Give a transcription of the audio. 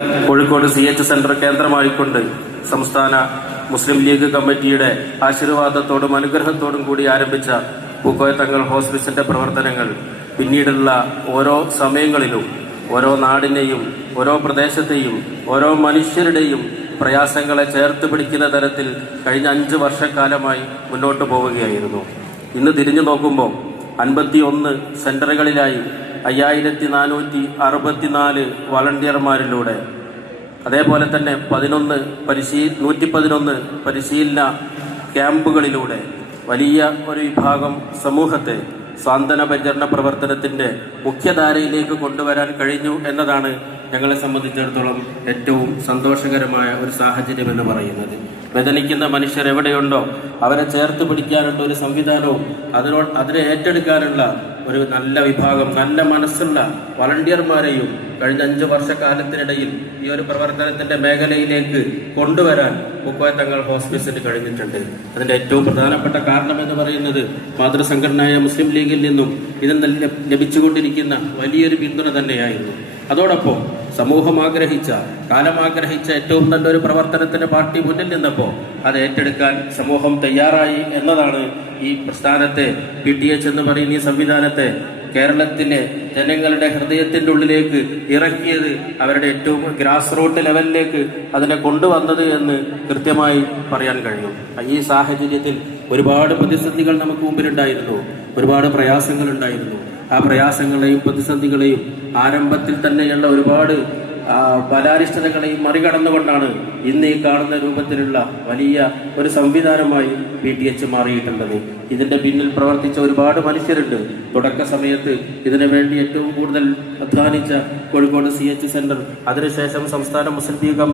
Kozhikode CH centre കേന്ദ്രമായിക്കൊണ്ട് സംസ്ഥാന മുസ്ലിം league കമ്മിറ്റിയുടെ ആശീർവാദത്തോടും അനുഗ്രഹത്തോടും കൂടി ആരംഭിച്ച പൂക്കോയ തങ്ങൾ ഹോസ്പിറ്റലിന്റെ പ്രവർത്തനങ്ങൾ പിന്നീടുള്ള ഓരോ സമയങ്ങളിലും ഓരോ നാടിനെയും ഓരോ പ്രദേശത്തെയും ഓരോ മനുഷ്യരുടെയും പ്രയാസങ്ങളെ ചേർത്ത് പിടിക്കുന്ന തരത്തിൽ കഴിഞ്ഞ 5 വർഷക്കാലമായി മുന്നോട്ട് പോവുകയായിരുന്നു. ഇന്ന് തിരിഞ്ഞു നോക്കുമ്പോൾ 51 സെന്ററുകളിലായി 5464 വളണ്ടിയർമാരിലൂടെ, അതേപോലെ തന്നെ 111 പരിശീലന ക്യാമ്പുകളിലൂടെ വലിയ ഒരു വിഭാഗം സമൂഹത്തെ സാന്ത്വന പരിചരണ പ്രവർത്തനത്തിന്റെ മുഖ്യധാരയിലേക്ക് കൊണ്ടുവരാൻ കഴിഞ്ഞു എന്നതാണ് ഞങ്ങളെ സംബന്ധിച്ചിടത്തോളം ഏറ്റവും സന്തോഷകരമായ ഒരു സാഹചര്യം എന്ന് പറയുന്നത്. വേദനിക്കുന്ന മനുഷ്യർ എവിടെയുണ്ടോ അവരെ ചേർത്ത് പിടിക്കാനുള്ള ഒരു സംവിധാനവും അതിനെ ഏറ്റെടുക്കാനുള്ള ഒരു നല്ല വിഭാഗം, നല്ല മനസ്സുള്ള വളണ്ടിയർമാരെയും കഴിഞ്ഞ 5 വർഷക്കാലത്തിനിടയിൽ ഈ ഒരു പ്രവർത്തനത്തിന്റെ മേഖലയിലേക്ക് കൊണ്ടുവരാൻ പൂക്കോയ തങ്ങൾ ഹോസ്പിറ്റലിന് കഴിഞ്ഞിട്ടുണ്ട്. അതിന്റെ ഏറ്റവും പ്രധാനപ്പെട്ട കാരണം എന്ന് പറയുന്നത് മാതൃസംഘടനയായ മുസ്ലിം ലീഗിൽ നിന്നും ഇതിന് ലഭിച്ചുകൊണ്ടിരിക്കുന്ന വലിയൊരു പിന്തുണ തന്നെയായിരുന്നു. അതോടൊപ്പം സമൂഹം ആഗ്രഹിച്ച, കാലം ആഗ്രഹിച്ച ഏറ്റവും നല്ലൊരു പ്രവർത്തനത്തിന് പാർട്ടി മുന്നിൽ നിന്നപ്പോൾ അത് ഏറ്റെടുക്കാൻ സമൂഹം തയ്യാറായി എന്നതാണ് ഈ പ്രസ്ഥാനത്തെ, PTH എന്ന് പറയുന്ന ഈ സംവിധാനത്തെ കേരളത്തിലെ ജനങ്ങളുടെ ഹൃദയത്തിന്റെ ഉള്ളിലേക്ക് ഇറക്കിയത്, അവരുടെ ഏറ്റവും ഗ്രാസ് റൂട്ട് ലെവലിലേക്ക് അതിനെ കൊണ്ടുവന്നത് എന്ന് കൃത്യമായി പറയാൻ കഴിയും. ഈ സാഹചര്യത്തിൽ ഒരുപാട് പ്രതിസന്ധികൾ നമുക്ക് മുമ്പിലുണ്ടായിരുന്നു, ഒരുപാട് പ്രയാസങ്ങൾ ഉണ്ടായിരുന്നു. ആ പ്രയാസങ്ങളെയും പ്രതിസന്ധികളെയും ആരംഭത്തിൽ തന്നെയുള്ള ഒരുപാട് ബലാരിഷ്ടതകളെയും മറികടന്നുകൊണ്ടാണ് ഇന്ന് ഈ കാണുന്ന രൂപത്തിലുള്ള വലിയ ഒരു സംവിധാനമായി PTH മാറിയിട്ടുള്ളത്. ഇതിന്റെ പിന്നിൽ പ്രവർത്തിച്ച ഒരുപാട് മനുഷ്യരുണ്ട്. തുടക്ക സമയത്ത് ഇതിനു വേണ്ടി ഏറ്റവും കൂടുതൽ അധ്വാനിച്ച കോഴിക്കോട് CH സെന്റർ, അതിനുശേഷം സംസ്ഥാന മുസ്ലിം ലീഗ്